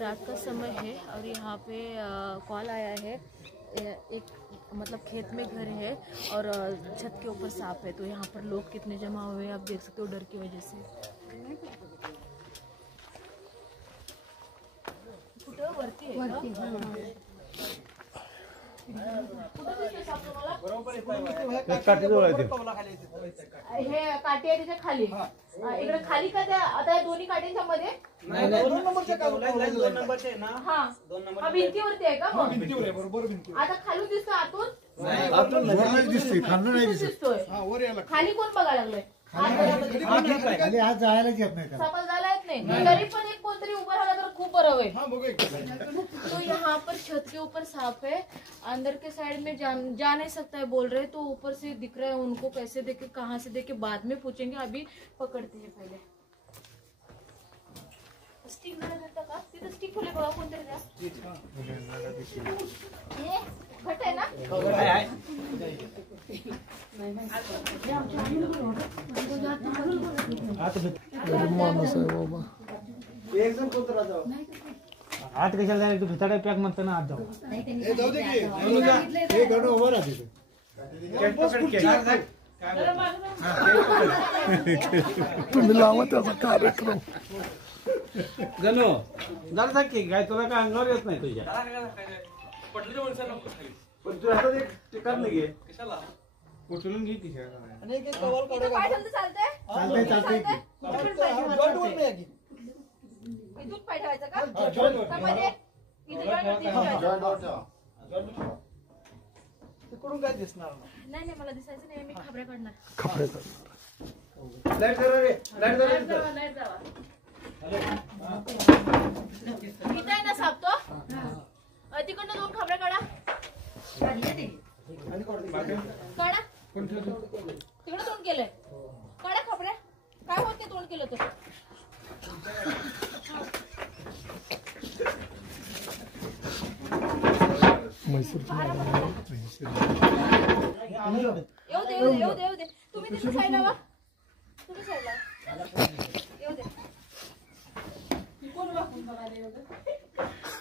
रात का समय है और यहाँ पे कॉल आया है। एक मतलब खेत में घर है और छत के ऊपर सांप है। तो यहाँ पर लोग कितने जमा हुए हैं आप देख सकते हो डर की वजह से। वरती है काठी आहे त्याच्या खाली इकडे खाली का त्या आता दोन्ही काठींच्या मध्ये हा भिंतीवरती आहे का आता खाली दिसतो आतून दिसतोय खाली कोण बघायला लागलंय आज जायलाच येत नाही सफल झाला येत नाही तरी पण एक कोणतरी उभं राहिला तर खूप बरं होईल। तो यहाँ पर छत के ऊपर सांप है अंदर के साइड में जा नहीं सकता है बोल रहे तो ऊपर से दिख रहा है उनको कैसे देखे कहाँ से देखे बाद में पूछेंगे अभी पकड़ते हैं पहले। स्टिक देता का तिथं स्टिक फुले बघा कोणतरी द्या घट आहे ना माणूस आहे बाबा आत कशाला जायला तू भिताडा पॅक म्हणतो ना आत जाऊ तुम्ही लावा त्याचा कार्यक्रम गणू जरा सांग की काय तुला काय अंगावर येत नाही तुझ्या पण तू हातात एक टिकार नाही घे कशाला उचलून घे की इथून पाय ठेवायचं का तिकडून काय दिसणार नाही मला दिसायचं नाही मी खबऱ्या काढणार लाईट करा रे लाईट जावा इथं आहे ना साप तो तिकडनं दोन खबऱ्या काढा काढा तिकडे तोंड केलंय काढा खबऱ्या काय होत ते तोंड केलं तर येऊ दे तुम्ही तिथे साईडला वा तुम्ही साईडला येऊ दे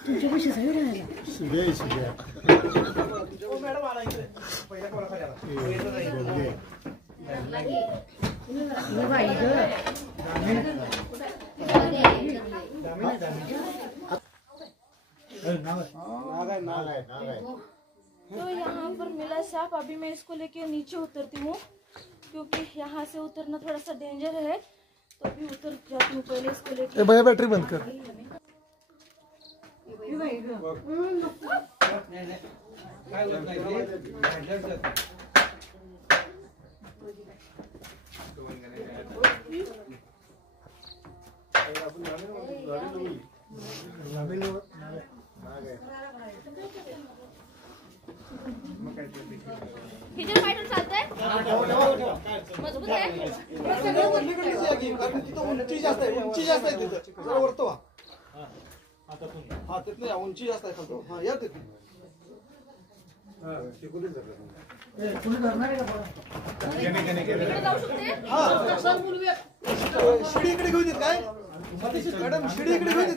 तुमच्या पैसे साईड राहिला मॅडम आला इकडे पहिल्या कोणा खाली तो यहाँ पर मिला सांप। अभी मैं इसको लेके नीचे उतरती हूँ क्योंकि यहाँ से उतरना थोड़ा सा डेंजर है तो अभी उतर जाती हूँ। पहले इसको लेके भैया बैटरी बंद कर मजबूत आहे उंची जास्त आहे तिथं जरा वरतो हा तिथं उंची जास्त आहे खालतो हा या तिथून शिडी इकडे घेऊन येत काय मॅडम शिडी इकडे घेऊन येत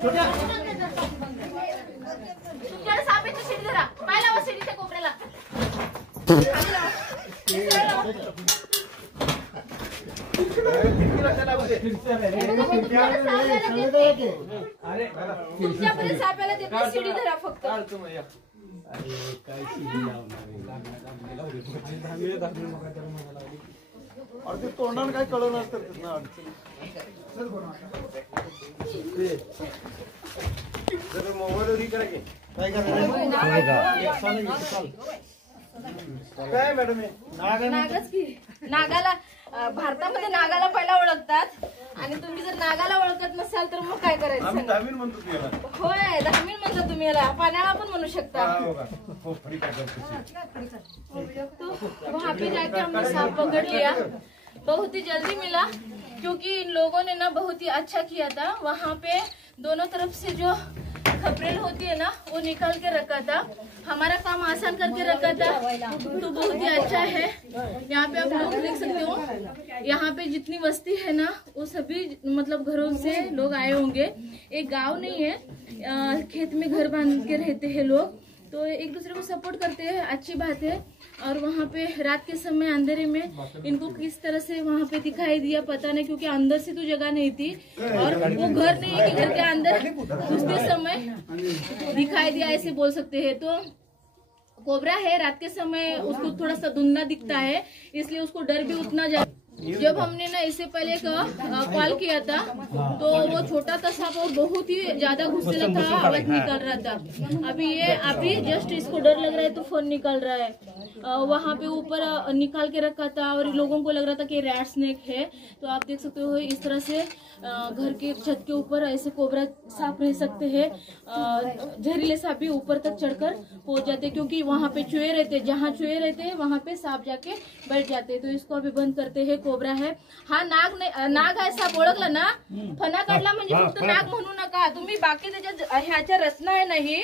तुमच्याकडे सापेची शिडी धरा पाय लावा शिडीच्या कोपऱ्याला तुमच्यापर्यंत साप्याला देतो शिडी धरा फक्त अरे तोंडाने काय कळलं नसतं मोबाईल काय काय मॅडम नागच की नागाला भारतामध्ये नागाला पहिला ओळखतात आणि तुम्ही जर नागाला ओळखत नसाल तर मग काय करायचं धामीन म्हणतो तुला होय धामीन म्हणतो तुम्ही याला पाण्याला पण म्हणू शकता। तो वहाँ पे जाके हमने सांप पकड़ लिया बहुत ही जल्दी मिला क्योंकि इन लोगों ने ना बहुत ही अच्छा किया था। वहाँ पे दोनों तरफ से जो खबरेल होती है ना वो निकाल के रखा था हमारा काम आसान करके रखा था, तो बहुत ही अच्छा है। यहाँ पे आप लोग देख सकते हो, यहाँ पे जितनी बस्ती है ना वो सभी मतलब घरों से लोग आए होंगे। एक गांव नहीं है, खेत में घर बांध के रहते हैं लोग, तो एक दूसरे को सपोर्ट करते हैं, अच्छी बात है। और वहाँ पे रात के समय अंधेरे में इनको किस तरह से वहाँ पे दिखाई दिया पता नहीं, क्योंकि अंदर से तो जगह नहीं थी और वो घर नहीं है कि घर के अंदर घुसते समय दिखाई दिया, ऐसे बोल सकते हैं। तो कोबरा है, रात के समय उसको थोड़ा सा धुंधला दिखता है, इसलिए उसको डर भी उतना ज्यादा। जब हमने ना इससे पहले कॉल किया था तो वो छोटा था सांप और बहुत ही ज्यादा गुस्सेला था, आवाज निकल रहा था। अभी जस्ट इसको डर लग रहा है तो फोन निकल रहा है। वहाँ पे ऊपर निकाल के रखा था और लोगों को लग रहा था कि रैट स्नेक है। तो आप देख सकते हो इस तरह से घर के छत के ऊपर ऐसे कोबरा सांप रह सकते हैं। जहरीले सांप भी ऊपर तक चढ़कर पहुंच जाते हैं, क्योंकि वहाँ पे चूहे रहते, जहाँ चूहे रहते हैं वहाँ पे सांप जाके बैठ जाते हैं। तो इसको अभी बंद करते हैं। कोबरा है, हा नाग आहे साप ओळखला ना, फणा काढला म्हणजे फक्त नाग म्हणू नका तुम्ही, बाकी त्याच्यात ह्याच्या रचना आहे नाही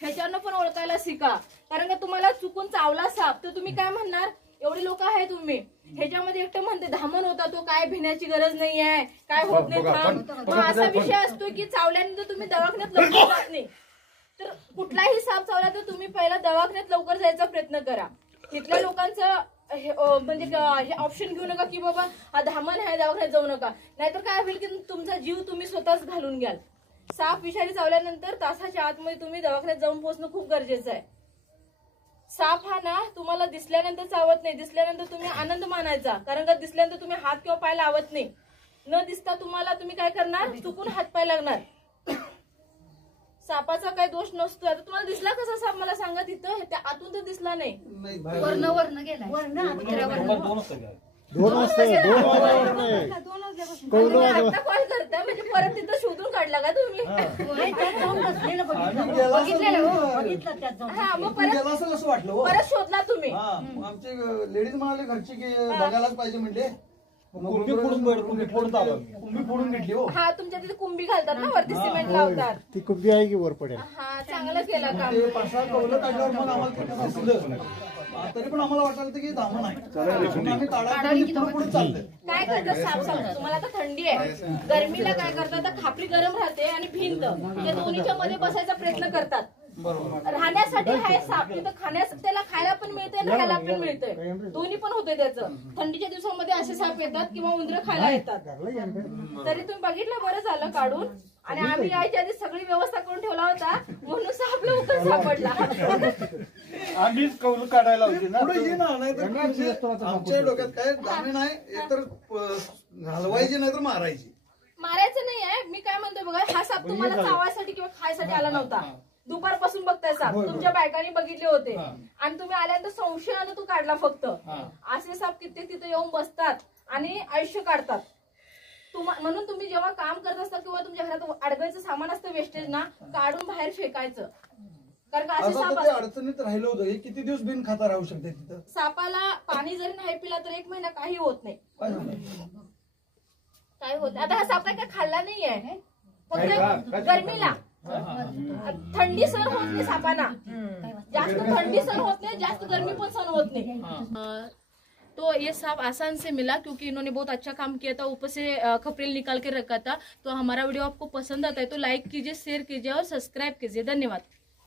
ह्याच्यानं पण ओळखायला शिका। कारण का तुम्हाला चुकून चावला साप तर तुम्ही काय म्हणणार, एवढी लोक आहे तुम्ही, ह्याच्यामध्ये एकटं म्हणते धामण होता तो, काय भिण्याची गरज नाही आहे, काय होत नाही थांब। मग असा विषय असतो की चावल्यानंतर तुम्ही दवाखान्यात लवकर जात नाही, तर कुठलाही साप चावला तर तुम्ही पहिला दवाखान्यात लवकर जायचा प्रयत्न करा। इथल्या लोकांचं म्हणजे हे ऑप्शन घेऊ नका की बाबा हा धामण आहे दवाखान्यात जाऊ नका, नाहीतर काय होईल की तुमचा जीव तुम्ही स्वतःच घालून घ्याल। साप विषारी चावल्यानंतर तासाच्या आतमध्ये तुम्ही दवाखान्यात जाऊन पोहोचणं खूप गरजेचं आहे। साप हा ना तुम्हाला दिसल्यानंतर चावत नाही, दिसल्यानंतर तुम्ही आनंद मानायचा, कारण का दिसल्यानंतर तुम्ही हात किंवा पाय लावत नाही, न दिसता तुम्हाला तुम्ही काय करणार, चुकून हात पाय लागणार। सापाचा काही दोष नसतो। आता तुम्हाला दिसला कसा साप मला सांगा, तिथं त्या आतून तर दिसला नाही, वर्ण गेला आता कॉल करताय म्हणजे परत तिथं शोधून काढला का तुम्ही? हा मग असं वाटलं परत शोधला तुम्ही? आमचे लेडीज म्हणाले घरची की बघायलाच पाहिजे म्हणले, कुंभी फोडून घेतली हो। हा तुमच्या तिथे कुंभी घालतात ना, वरती सिमेंट लावतात, ती कुंभी आहे की वर पडेल? हा चांगलं केलं काम। ते 5-6 कवलं काढल्यावर मग आम्हाला दिसलं, तरी पण आम्हाला वाटलं की धामण आहे, आम्ही काढा पुढे चालतंय। काय करतात साप सांगतो तुम्हाला, आता थंडी आहे, गरमीला काय करतात, आता खापरी गरम राहते आणि भिंत, या दोन्हीच्या मध्ये बसायचा प्रयत्न करतात। राहण्यासाठी आहे साप, तिथं त्याला खायला पण मिळतंय आणि खायला पण मिळतंय, दोन्ही पण होतंय त्याचं। थंडीच्या दिवसामध्ये असे साप येतात किंवा उंदरं खायला येतात, तरी तुम्ही बघितलं, बरं झालं काढून। आणि आम्ही यायच्या आधी सगळी व्यवस्था करून ठेवला होता म्हणून साप लवकर सापडला। आम्हीच कौल काढायला होती ना, पुढे ये ना, नाहीतर आमच्या डोक्यात काय दाणे नाही, एकतर घालवायची नाहीतर मारायची। मारायचं नाही आहे, मी काय म्हणतोय बघा, हा साप तुम्हाला चावायसाठी किंवा खायसाठी आला नव्हता, दुपारपासून बघताय साप, तुमच्या बायकांनी बघितले होते आणि तुम्ही आल्यानंतर संशयानं तो काढला फक्त। असे साप कित्येक तिथे येऊन बसतात आणि आयुष्य काढतात। म्हणून तुम्ही जेव्हा काम करत असता किंवा तुमच्या घरात अडगायचं सामान असतं वेस्टेज ना, काढून बाहेर फेकायचं, कारण का असे साप अडचणीत राहिलं होतं, हे किती दिवस बिन खाता राहू शकते तिथं? सापाला पाणी जरी नाही पिला तर 1 महिना काही होत नाही, काय होत। आता हा साप काय खाल्ला नाहीये, फक्त गरमीला थंडी सहन होत नाही सापाना, जास्त थंडी सहन होत नहीं, जास्त गर्मी पण सहन होत नहीं। तो ये सांप आसान से मिला क्योंकि इन्होंने बहुत अच्छा काम किया था, ऊपर से खपरेल निकाल के रखा था। तो हमारा वीडियो आपको पसंद आता है तो लाइक कीजिए, शेयर कीजिए और सब्सक्राइब कीजिए। धन्यवाद।